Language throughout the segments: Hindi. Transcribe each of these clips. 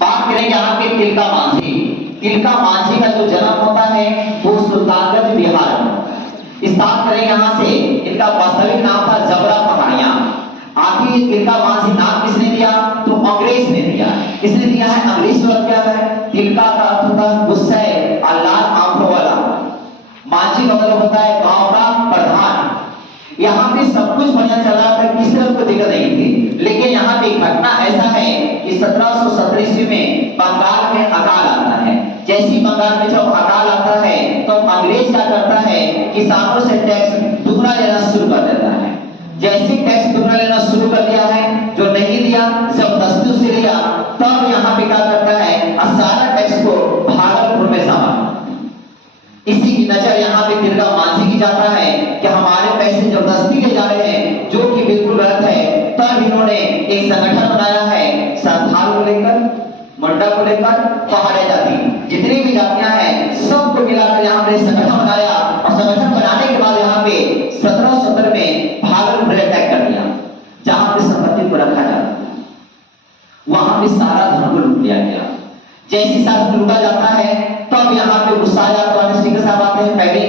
बात करेंगे यहाँ पे तिलका मांझी। तिलका मांझी का जो जन्म होता है वो सुल्तानगंज बिहार में। स्टार्ट करेंगे यहाँ से। इनका वास्तविक नाम था जबरा पहाड़िया। आखिर ये तिलका मांझी नाम किसने दिया? तो अंग्रेज ने दिया। किसने दिया है? अंग्रेज ने क्या है? तिलका का अर्थ होता है गुस्सा और लाल आंखों वाला। मांझी का मतलब होता है गांव का प्रधान। यहाँ पे सब कुछ बढ़िया चला था, किसी तरह कोई दिक्कत नहीं थी। लेकिन यहाँ पे घटना ऐसा है कि 1717 ईस्वी में बंगाल में अकाल आता है। जैसी बंगाल में जब अकाल आता है तो अंग्रेज क्या करता है, किसानों से टैक्स दुगना लेना शुरू कर देता है। जैसे टैक्स दुगना लेना शुरू कर दिया है, जो नहीं दिया जबरदस्ती से लिया, तब यहाँ पे क्या करता है, सारा टैक्स को भागलपुर में जमा। इसी की नजर यहाँ पे तिलका मांझी की जाता है कि हमारे पैसे जबरदस्ती ले जा रहे हैं, जो कि बिल्कुल गलत है। तब इन्होंने एक संगठन बनाया है, संथाल को लेकर, मुंडा को लेकर, पहाड़ी जाति, जितनी भी जातियां हैं सबको मिलाकर यहाँ पे संगठन बनाया। और संगठन बनाने के बाद यहाँ पे 1770 में भागलपुर अटैक कर दिया, जहां पे संपत्ति को रखा जाता है वहां पे सारा धन को लूट लिया गया। जैसे शासन लूटा जाता है तब यहाँ पे गुस्सा आ जाता है। सिंह साहब आते हैं, पहले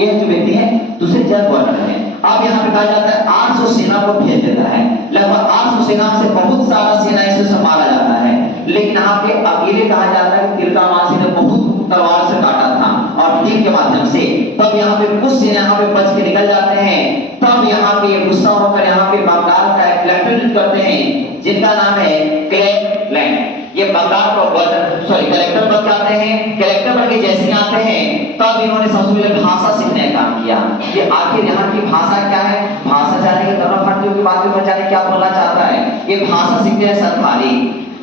ये जो व्यक्ति है दूसरे जज गवर्नर है। अब यहाँ पे कहा जाता है 800 सेना को भेज देता है। लगभग 800 सेना से बहुत सारा सेना इसे संभाला जाता है। लेकिन यहाँ पे अकेले कहा जाता है कि तिलका मांझी ने बहुत तलवार से काटा था और तीर के माध्यम से। तब यहाँ पे कुछ सेना यहाँ पे बच के निकल जाते हैं। तब यहाँ पे गुस्सा होकर यहाँ पे बंगाल का कलेक्टर करते हैं, जिनका नाम है क्लेवेलैंड। ये बंगाल का कलेक्टर बन जाते हैं। कलेक्टर बन के जैसे आते हैं तब इन्होंने सबसे पहले भाषा सीखने का काम किया कि आखिर यहाँ की भाषा क्या है। भाषा जाने के दोनों भारतीयों की बातें पर जाने क्या बोलना चाहता है। ये भाषा सीखते हैं संथाली।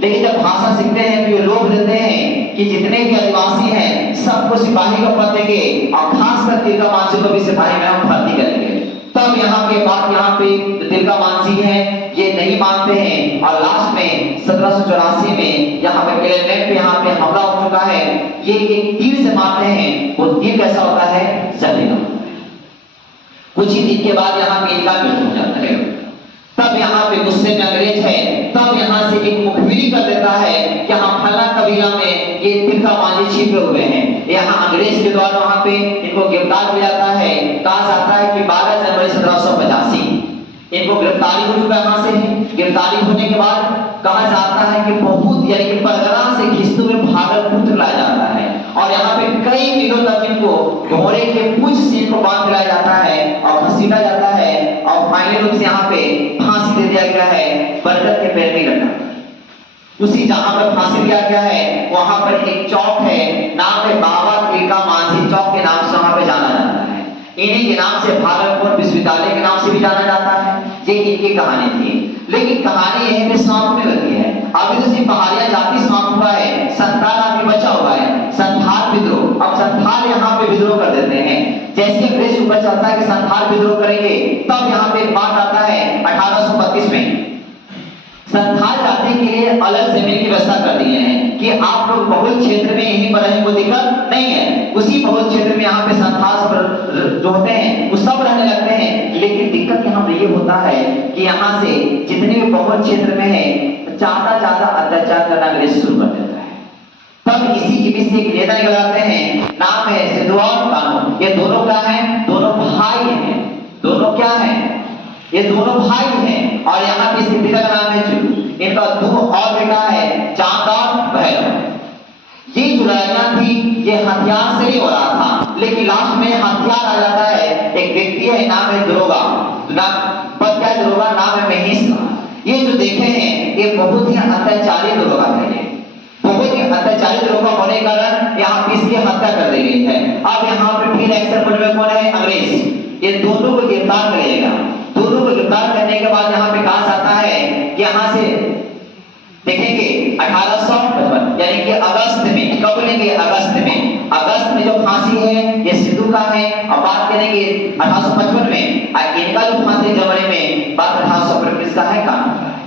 लेकिन जब भाषा सीखते हैं तो ये लोग देते हैं कि जितने भी आदिवासी हैं सबको सिपाही का पद देंगे और खासकर तिलका मांझी को भी सिपाही में हम भर्ती करेंगे। तब यहाँ के बाद यहाँ पे तिलका मांझी है ये नहीं मानते हैं और लास्ट में 1784 में यहाँ पे क्लेवेलैंड पे यहाँ पे हमला हो चुका है। ये एक तीर से मारते हैं। वो तीर कैसा होता है? जलेगा। कुछ ही दिन के बाद यहाँ पे इनका मृत्यु हो जाता है। तब यहाँ पे गुस्से में अंग्रेज है, तब यहाँ से एक मुखबिरी कर देता है कि हाँ फला कबीला में ये तिलका मांझी छिपे हुए हैं। यहाँ अंग्रेज के द्वारा वहां पे इनको गिरफ्तार किया जाता है। कहा जाता है कि 12 जनवरी 1785 इनको गिरफ्तारी हो चुका है। यहाँ से गिरफ्तारी होने के बाद कहा जाता है कि बहुत यानी कि परगना से खिंचते हुए भागलपुर लाया जाता है और यहाँ पे कई दिनों तक इनको घोड़े के पूंछ से इनको बांध लाया जाता है और घसीटा जाता है और फाइनल रूप से यहाँ पे फांसी दे दिया गया है बरगद के पेड़ में लटका। उसी जहां पर फांसी दिया गया है वहां पर एक चौक है, नाम है बाबा तिलका मांझी चौक के नाम से वहां पे जाना जाता है। इन्हीं के नाम से भागलपुर विश्वविद्यालय के नाम से भी जाना जाता है। ये इनकी कहानी थी। लेकिन कहानी यहीं पे समाप्त नहीं होती है। अभी तो सिर्फ पहाड़िया जाति समाप्त हुआ है, संथाल अभी बचा हुआ है, संथाल विद्रोह। अब संथाल यहाँ पे विद्रोह कर देते हैं। जैसे अंग्रेज ऊपर चलता है कि संथाल विद्रोह करेंगे, तब यहाँ पे एक बात आता है 1832 में संथाल जाति के लिए अलग जमीन की व्यवस्था कर दी है कि आप लोग बहुल क्षेत्र में यहीं पर रहें, कोई दिक्कत नहीं है। उसी बहुल क्षेत्र में यहाँ पे संथाल जो होते हैं वो सब रहने लगते हैं। लेकिन दिक्कत यहाँ पे ये होता है कि यहाँ से जितने भी बहुल क्षेत्र में है ज्यादा अत्याचार करना अंग्रेज शुरू कर देता है। तब इसी के बीच एक नेता निकल आते हैं, नाम है सिद्धू और कानू। ये दोनों क्या है? दोनों भाई हैं। दोनों क्या है? ये दोनों भाई हैं और यहाँ की सिद्धि का नाम है चुलू। इनका दो और बेटा है चांद और भैरव। ये जो लड़ाइयां थी ये हथियार से नहीं हो रहा था, लेकिन लास्ट में हथियार आ जाता है। एक व्यक्ति है नाम है दरोगा, पद क्या है दरोगा? नाम है महेश का। ये जो देखे हैं ये बहुत ही अत्याचारी दरोगा थे। बहुत ही अत्याचारी दरोगा होने के कारण यहाँ पे इसकी हत्या कर दी गई है। अब यहाँ पे फिर एक्शन मोड में कौन है? अंग्रेज। ये दोनों को गिरफ्तार करेगा। दोनों को गिरफ्तार करने के बाद यहाँ पे कहा जाता है कि यहाँ से देखेंगे 1855 यानी कि अगस्त में। कब लेंगे? अगस्त में। अगस्त में जो फांसी है ये सिद्धू का है। और बात करेंगे 1855 में और इनका जो फांसी जनवरी में, बात 1855 का है, कानून का है।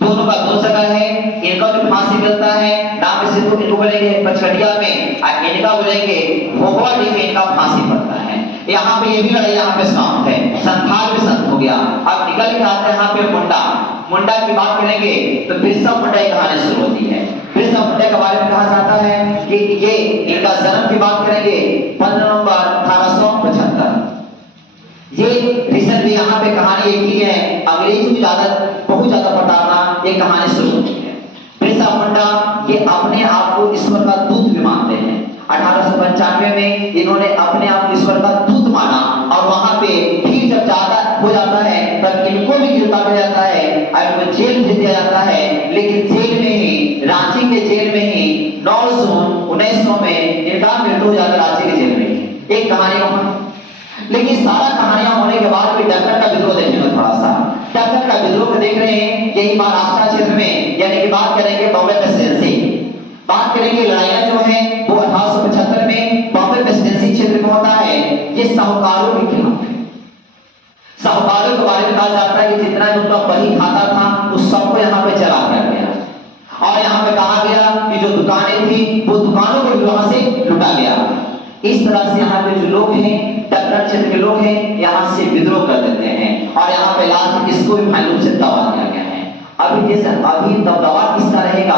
दोनों का दो जगह है। इनका जो फांसी मिलता है नाम सिद्धू इनको बोलेंगे पचकटिया में और इनका बोलेंगे भोगवाड़ी में इनका फांसी पड़ता है। यहाँ पे ये भी लड़ाई यहाँ पे समाप्त है। संथाल भी संत हो गया। अब निकल के आते हैं यहाँ पे मुंडा। मुंडा की बात करेंगे तो बिरसा मुंडा की कहानी शुरू होती है। बिरसा अपने आप को ईश्वर का दूत भी मानते हैं। 1895 में इन्होंने अपने आप को ईश्वर का दूत माना और वहां पे फिर जब ज्यादा हो जाता है तब इनको भी गिरफ्तार किया जाता है और इनको जेल भेज दिया जाता है। लेकिन जेल में ही, रांची के जेल में ही 9 जून 1900 में इनका मृत्यु हो जाता है रांची के जेल में। एक कहानी वहां। लेकिन सारा कहानियां होने के बाद भी डक्कर का विद्रोह देखेंगे थोड़ा सा। डक्कर का विद्रोह को देख रहे हैं, यही महाराष्ट्र क्षेत्र में, यानी कि बात करेंगे बॉम्बे प्रेसिडेंसी। बात करेंगे लड़ाइयां जो है वो 1875 में बॉम्बे प्रेसिडेंसी क्षेत्र में होता है। ये साहूकारों के खिलाफ है। साहूकारों के बारे में कहा जाता है कि जितना भी उनका बही खाता था उस सबको यहाँ पे चला दिया गया और यहाँ पे कहा गया कि जो दुकानें थी वो दुकानों को भी वहां से लुटा गया। इस तरह से यहाँ पे जो लोग हैं, डक्कर क्षेत्र के लोग हैं, यहाँ से विद्रोह कर देते हैं और यहाँ पे लास्ट इसको भी फाइनल से दबा दिया गया है। अभी जैसे अभी दबदबा किसका रहेगा?